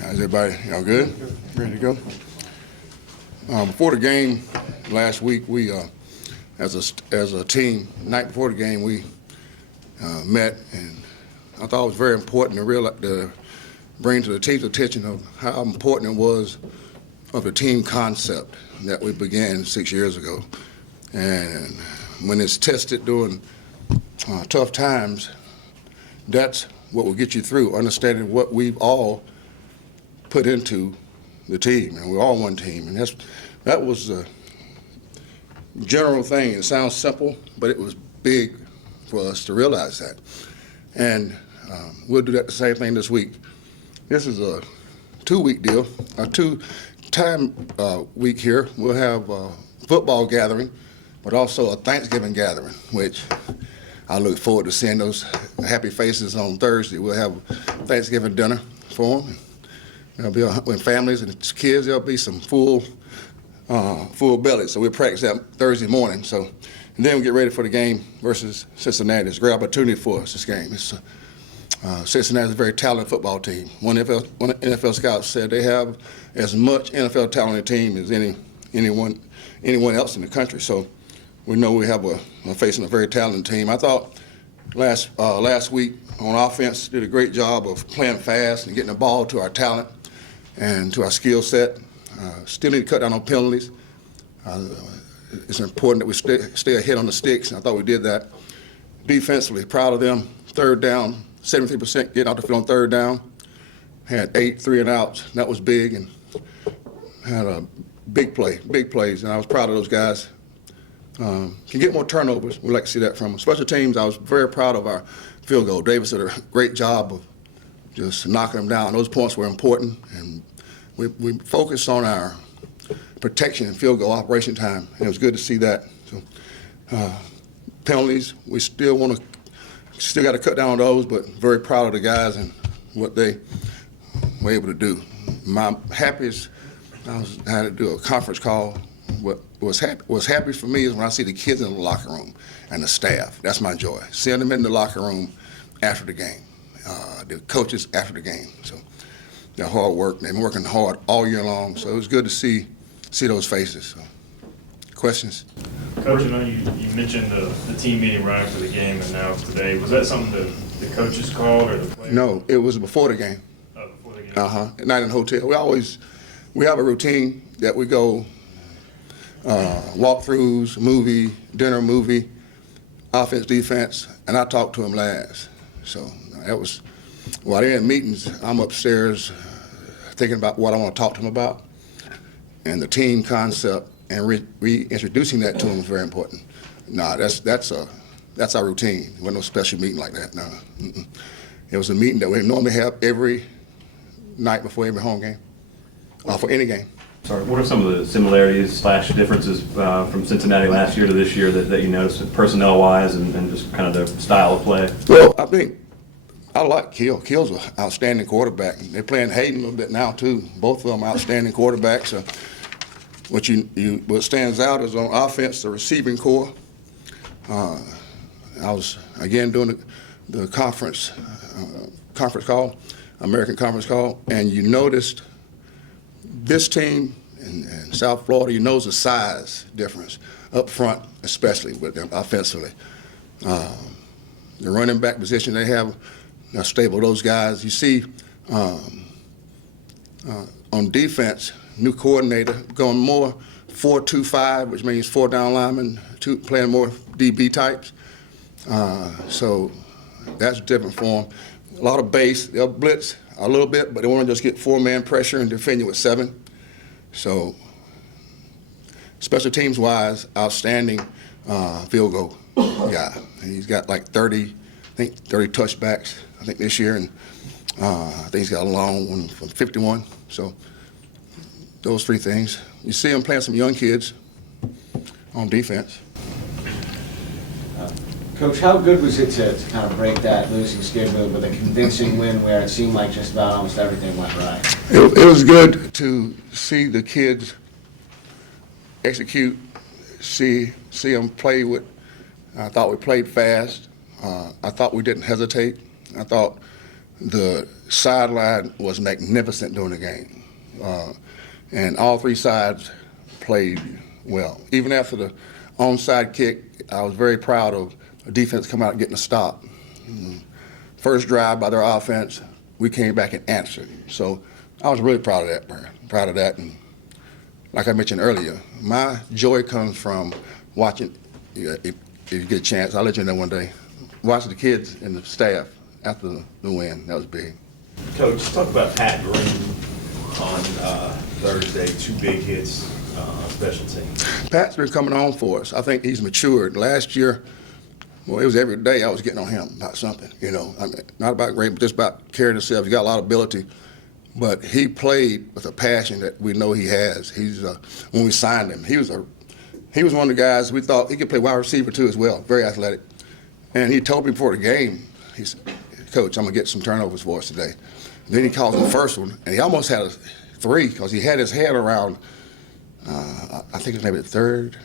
How's everybody? Y'all good? Ready to go? Before the game last week, we, as a team, night before the game, we met, and I thought it was very important to bring to the team's attention of how important it was of the team concept that we began 6 years ago. And when it's tested during tough times, that's what will get you through, understanding what we've all put into the team, and we're all one team, and that was the general thing. It sounds simple, but it was big for us to realize that, and we'll do that the same thing this week. This is a 2-week deal, a 2-time week here. We'll have a football gathering, but also a Thanksgiving gathering, which I look forward to seeing those happy faces on Thursday. We'll have Thanksgiving dinner for them. There'll be with families and kids. There'll be some full bellies. So we'll practice that Thursday morning. So, and then we'll get ready for the game versus Cincinnati. It's a great opportunity for us, this game. Cincinnati is a very talented football team. One NFL scout said they have as much NFL talent on the team as anyone else in the country. So we know we have we're facing a very talented team. I thought last week on offense did a great job of playing fast and getting the ball to our talent and to our skill set. Still need to cut down on penalties. It's important that we stay ahead on the sticks, and I thought we did that. Defensively, proud of them. Third down, 73% getting out the field on third down. Had 8 3-and-outs. That was big, and had a big plays, and I was proud of those guys. Can get more turnovers. We'd like to see that from them. Special teams, I was very proud of our field goal. Davis did a great job of just knocking them down. Those points were important, and we focused on our protection and field goal operation time, and it was good to see that. So, penalties, we still got to cut down on those, but very proud of the guys and what they were able to do. My happiest, I had to do a conference call. What was happy for me is when I see the kids in the locker room and the staff. That's my joy. Seeing them in the locker room after the game, the coaches after the game. So their hard work. They've been working hard all year long. So it was good to see those faces. So, questions? Coach, I know you mentioned the team meeting right after the game and now today. Was that something the coaches called or the players? No, it was before the game. Oh, before the game. At night in the hotel. We have a routine that we go. Walkthroughs, dinner movie, offense, defense, and I talked to him last. So that was, while they're in meetings, I'm upstairs thinking about what I want to talk to him about. And the team concept and reintroducing that to him is very important. Nah, that's our routine. There wasn't no special meeting like that, no. It was a meeting that we normally have every night before every home game, for any game. Sorry, what are some of the similarities / differences from Cincinnati last year to this year that you noticed personnel-wise and just kind of their style of play? Well, I think I like Keel. Keel's an outstanding quarterback. They're playing Hayden a little bit now, too. Both of them outstanding quarterbacks. What stands out is on offense, the receiving core. I was, again, doing the conference call, American conference call, and you noticed this team in South Florida, you know the size difference up front, especially with them offensively. The running back position they have, they're stable. Those guys, you see on defense, new coordinator going more 4-2-5, which means 4 down linemen, playing more DB types. So that's different for them. A lot of base. They'll blitz a little bit, but they want to just get 4-man pressure and defend you with 7. So special teams wise, outstanding field goal guy. He's got like 30 touchbacks, I think this year, and I think he's got a long one from 51. So those 3 things. You see him playing some young kids on defense. Coach, how good was it to kind of break that losing skid with a convincing win where it seemed like just about almost everything went right? It was good to see the kids execute, see them play with. I thought we played fast. I thought we didn't hesitate. I thought the sideline was magnificent during the game. And all three sides played well. Even after the onside kick, I was very proud of the defense coming out and getting a stop. First drive by their offense, we came back and answered. So I was really proud of that, man. Proud of that. And like I mentioned earlier, my joy comes from watching, if you get a chance, I'll let you know one day, watching the kids and the staff after the win. That was big. Coach, talk about Pat Green on Thursday, 2 big hits, special teams. Pat's been coming on for us. I think he's matured. Last year, well, it was every day I was getting on him about something, I mean, not about great, but just about carrying himself. He's got a lot of ability, but he played with a passion that we know he has. He's when we signed him, he was one of the guys we thought he could play wide receiver too as well, very athletic. And he told me before the game, he said, Coach, I'm gonna get some turnovers for us today. And then he calls the first one, and he almost had a 3 because he had his head around, I think it was maybe the third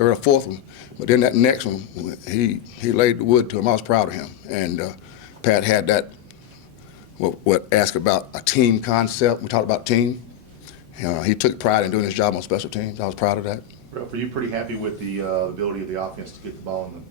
or fourth one. But then that next one, he laid the wood to him. I was proud of him. And Pat had that, what asked about a team concept. We talked about team. He took pride in doing his job on special teams. I was proud of that. Ralph, are you pretty happy with the ability of the offense to get the ball in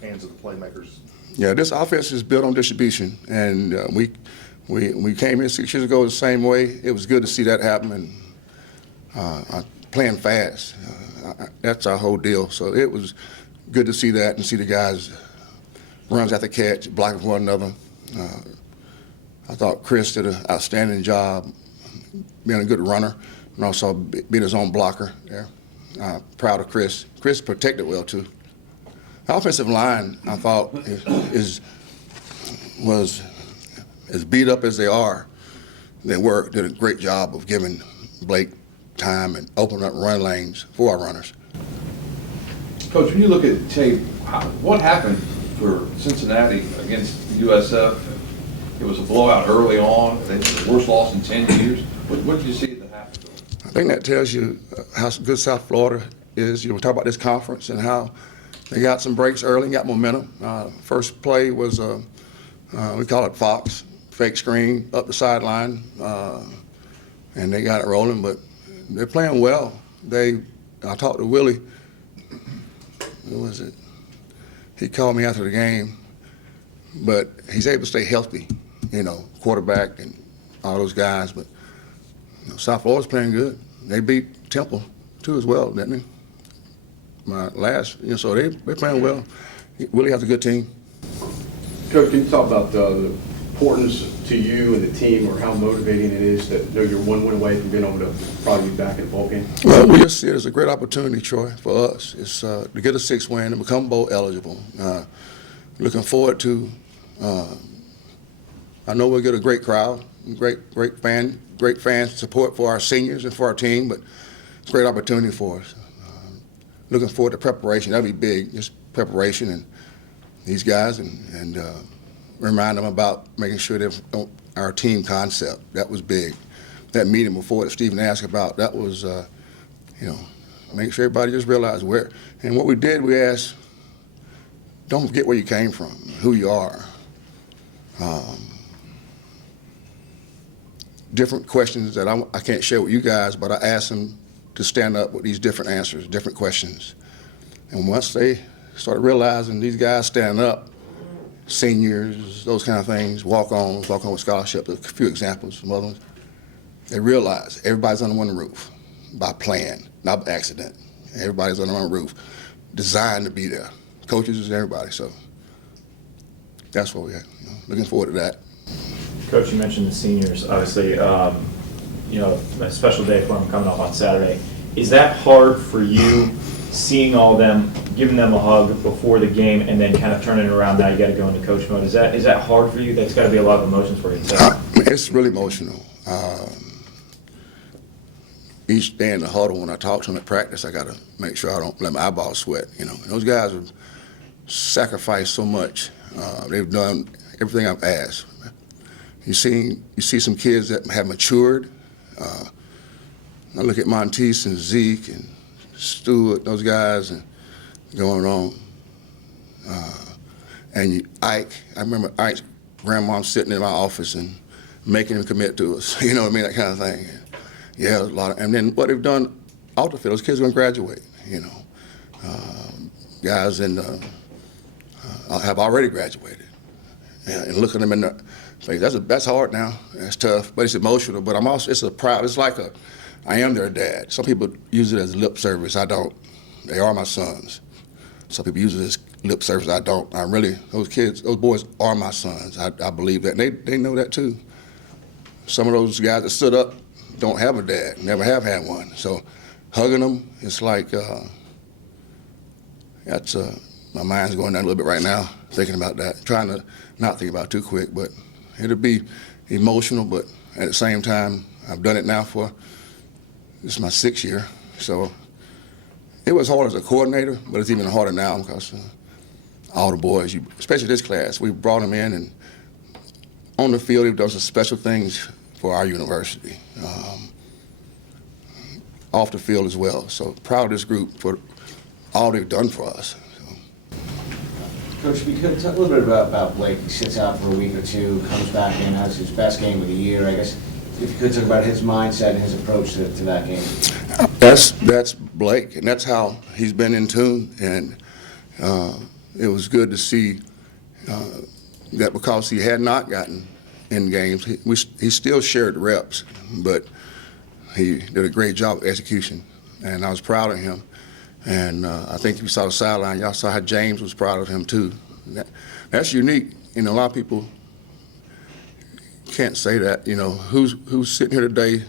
the hands of the playmakers? Yeah, this offense is built on distribution, and we came here 6 years ago the same way. It was good to see that happen, and playing fast. That's our whole deal. So it was good to see that and see the guys runs after catch, blocking one another. I thought Chris did an outstanding job being a good runner and also being his own blocker there. Proud of Chris. Chris protected well too. The offensive line, I thought, was as beat up as they are. They did a great job of giving Blake time and opening up run lanes for our runners. Coach, when you look at tape, what happened for Cincinnati against USF? It was a blowout early on. They had the worst loss in 10 years. What did you see that happened? I think that tells you how good South Florida is. We talk about this conference and how they got some breaks early and got momentum. First play was, we call it Fox, fake screen up the sideline, and they got it rolling, but they're playing well. I talked to Willie, who was it? He called me after the game, but he's able to stay healthy, quarterback and all those guys, but South Florida's playing good. They beat Temple too as well, didn't they? So they're playing well. Willie has a good team. Coach, can you talk about the importance to you and the team, or how motivating it is that you're 1 win away from being able to probably be back in the bowl game? Well, we just see it as a great opportunity, Troy, for us. It's to get a 6th win and become bowl eligible. Looking forward to. I know we'll get a great crowd, great fan support for our seniors and for our team, but it's a great opportunity for us. Looking forward to preparation. That'll be big, just preparation and these guys and remind them about making sure they're on our team concept. That was big. That meeting before that Stephen asked about, that was, making sure everybody just realized where. And what we did, we asked, don't forget where you came from, who you are. Different questions that I can't share with you guys, but I asked them to stand up with these different answers, different questions. And once they started realizing these guys standing up, seniors, those kind of things, walk-ons with scholarship, a few examples from other ones, they realized everybody's under one roof by plan, not by accident. Everybody's under one roof, designed to be there. Coaches and everybody, so that's what we had. Looking forward to that. Coach, you mentioned the seniors, obviously, a special day for them coming up on Saturday. Is that hard for you, seeing all of them, giving them a hug before the game, and then kind of turning it around, now you got to go into coach mode? Is that hard for you? That's got to be a lot of emotions for you. It's really emotional. Each day in the huddle, when I talk to them at practice, I got to make sure I don't let my eyeballs sweat. And those guys have sacrificed so much. They've done everything I've asked. You see some kids that have matured. I look at Monteese and Zeke and Stewart, those guys, and going on. And Ike, I remember Ike grandmom sitting in my office and making him commit to us. You know what I mean? That kind of thing. Yeah, a lot of, and then what they've done off the field, those kids are going to graduate, you know. Guys in have already graduated. Yeah, and looking them in the face, that's hard now. That's tough, but it's emotional. But I'm also, it's a proud. It's like I am their dad. Some people use it as lip service. I don't. They are my sons. Some people use it as lip service. I don't. I really, those kids, those boys are my sons. I believe that. And they know that too. Some of those guys that stood up don't have a dad, never have had one. So hugging them, it's like, that's, my mind's going down a little bit right now, thinking about that. Trying to not think about it too quick, but it'll be emotional, but at the same time, I've done it now for, this is my 6th year. So it was hard as a coordinator, but it's even harder now because all the boys, especially this class, we brought them in, and on the field, they've done some special things for our university, off the field as well. So proud of this group for all they've done for us. Coach, we could talk a little bit about Blake. He sits out for a week or two, comes back in, has his best game of the year. I guess if you could talk about his mindset and his approach to that game. That's Blake, and that's how he's been in tune. And it was good to see that because he had not gotten in games, he still shared the reps, but he did a great job of execution, and I was proud of him. And I think you saw the sideline. Y'all saw how James was proud of him too. That's unique. You know, a lot of people can't say that. You know, who's sitting here today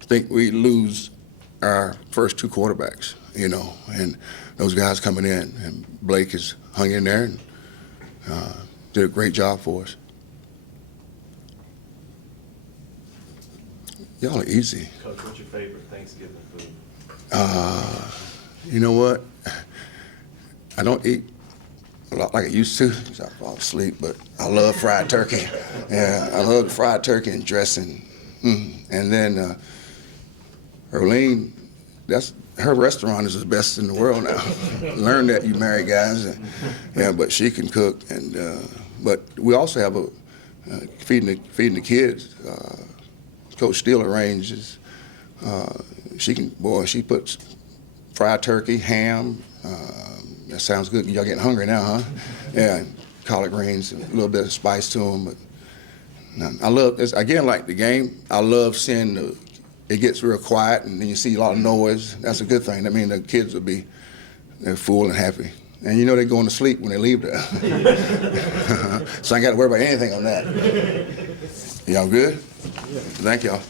think we lose our first 2 quarterbacks? You know, and those guys coming in, and Blake has hung in there and did a great job for us. Y'all are easy. Coach, what's your favorite Thanksgiving food? You know what? I don't eat a lot like I used to because I fall asleep, but I love fried turkey. Yeah, I love the fried turkey and dressing. And then Erlene, her restaurant is the best in the world now. Learn that, you married guys. Yeah, but she can cook. And but we also have feeding the kids. Coach Steele arranges. She puts fried turkey, ham. That sounds good. Y'all getting hungry now, huh? Yeah, collard greens, a little bit of spice to them. But no, I love this. Again, like the game, I love seeing it gets real quiet, and then you see a lot of noise. That's a good thing. I mean, the kids will they're full and happy. And you know they're going to sleep when they leave there. So I ain't got to worry about anything on that. Y'all good? Thank y'all.